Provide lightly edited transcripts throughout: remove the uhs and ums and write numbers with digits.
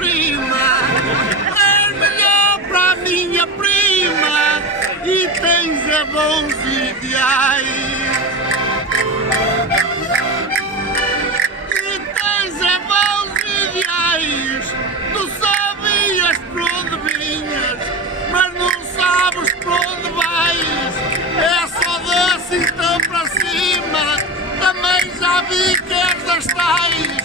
prima, és melhor para a minha prima e tens bons ideais. Tu sabias por onde vinhas, mas não sabes por onde vais. É só da cinta para cima, também já vi que és das tais.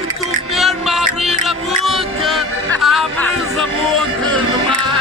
E tu mesmo a abrir a boca, abres a boca demais.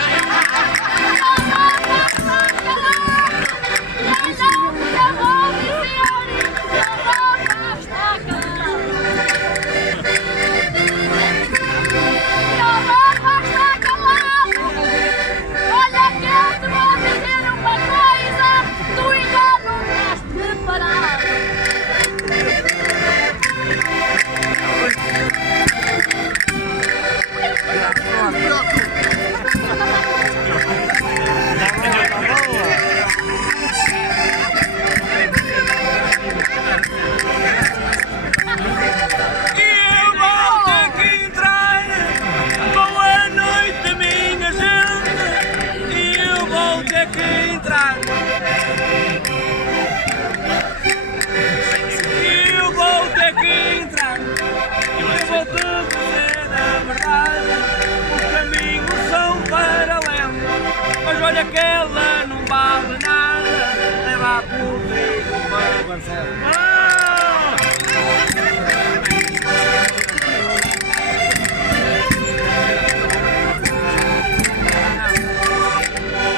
Olha que ela não vale nada, leva comigo uma Marcela.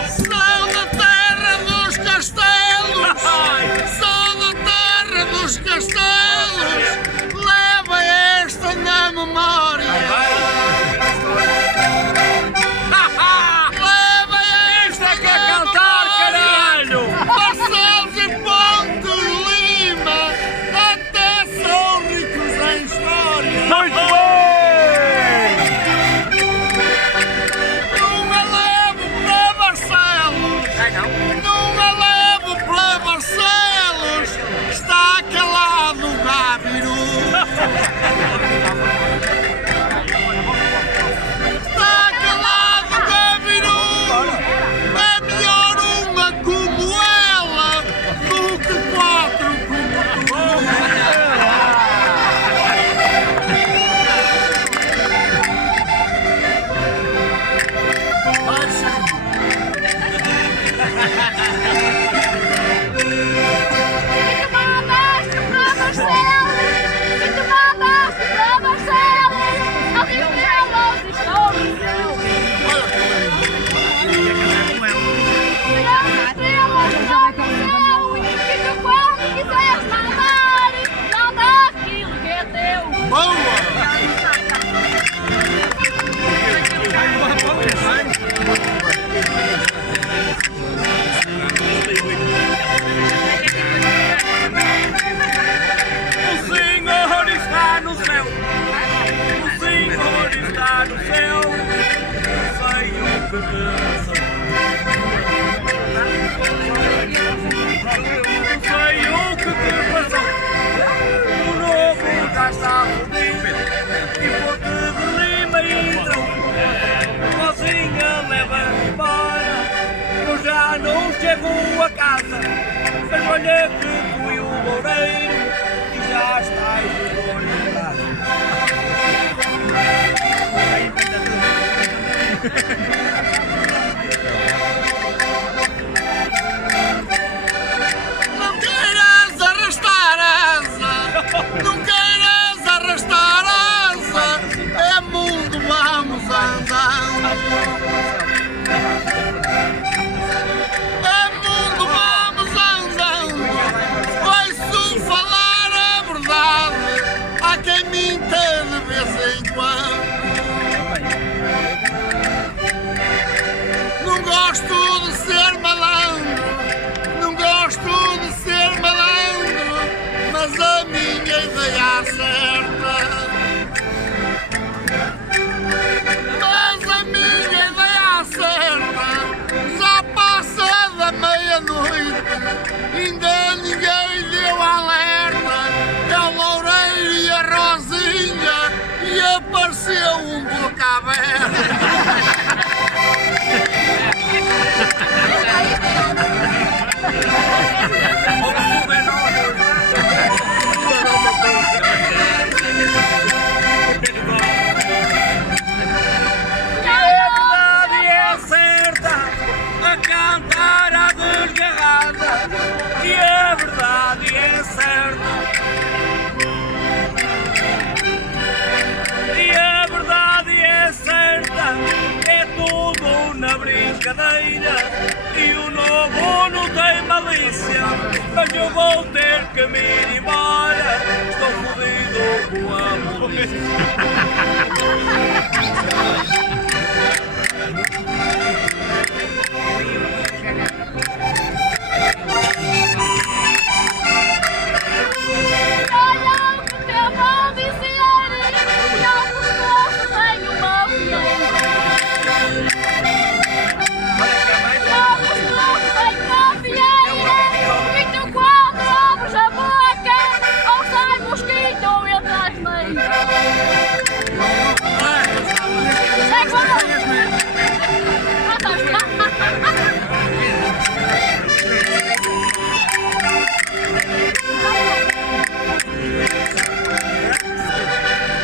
Sou da terra dos castelos, sou da terra dos castelos, leva esta na memória. Barcelos e Ponte Lima, até são ricos em história. Muito bem! Não me levo para Barcelos, não me levo para Barcelos, está calado o Gabiru. Está calado o Gabiru, é melhor uma como ela do que quatro como tu. Chego a casa, mas olha que fui o loureiro e já estás Não queiras arrastar asa, não queiras arrastar asa, é mundo vamos andando. É mundo vamos andando, vai-se E o novo não tem malícia, mas eu vou ter que me ir embora. Estou fodido com a polícia.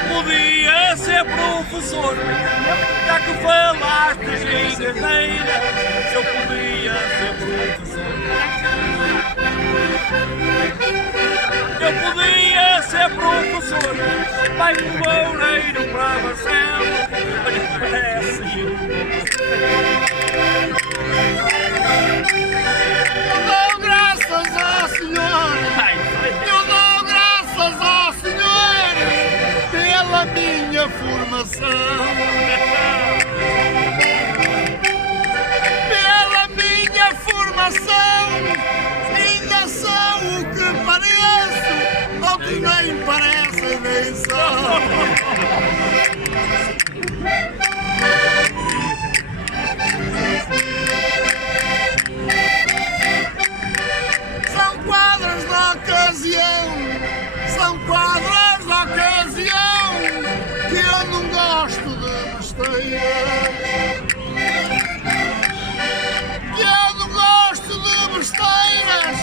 Podia ser professor, já que falaste em carteira, eu podia ser professor. Eu podia ser professor, vai com o Loureiro para Marcelo, olha que parece Eu dou graças ao Senhor, eu dou graças ao Senhor pela minha formação. Pela minha formação, ainda sou o que pareço, outros nem parecem nem são. São quadras da ocasião, são quadras da ocasião, que eu não gosto de besteiras. Que eu não gosto de besteiras,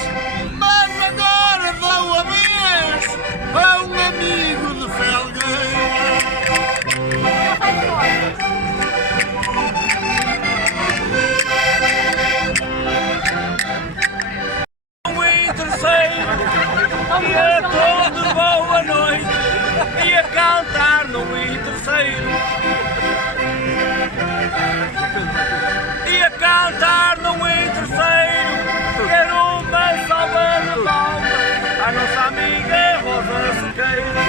mas agora dou a vez a um amigo de Felgueira. E a todos boa noite, e a cantar no terceiro. E a cantar no terceiro, quero uma salva de palmas à nossa amiga Rosa Sequeira.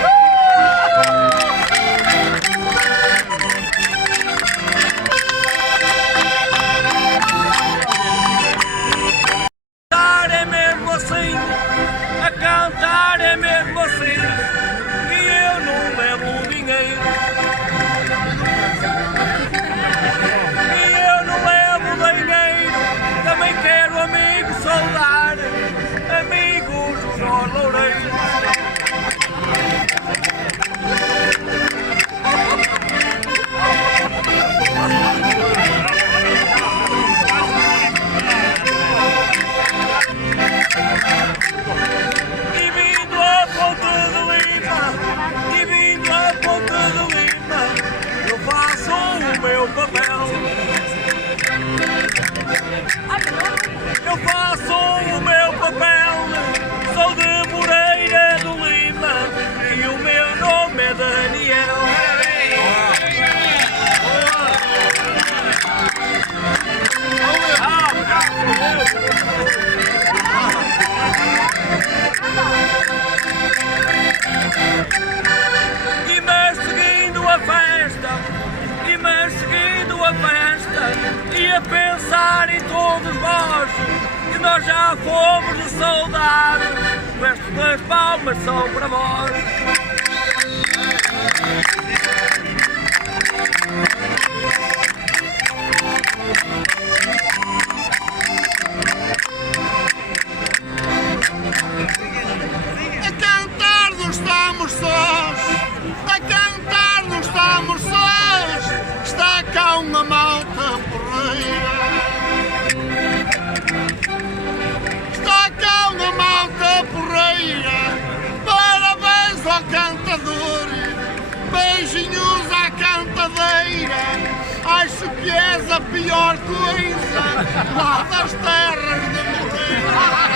Cantar é mesmo assim, e eu não levo dinheiro. E eu não levo dinheiro, também quero amigos saudar, amigos do Jorge Loureiro. Eu faço o meu papel, sou de Moreira do Lima e o meu nome é Daniel. E mas seguindo a festa, e a pensar em todos vós, que nós já fomos de saudade, estas palmas são para vós. A cantar não estamos sós, a cantar não estamos sós. que és a pior coisa lá das terras de Moreira.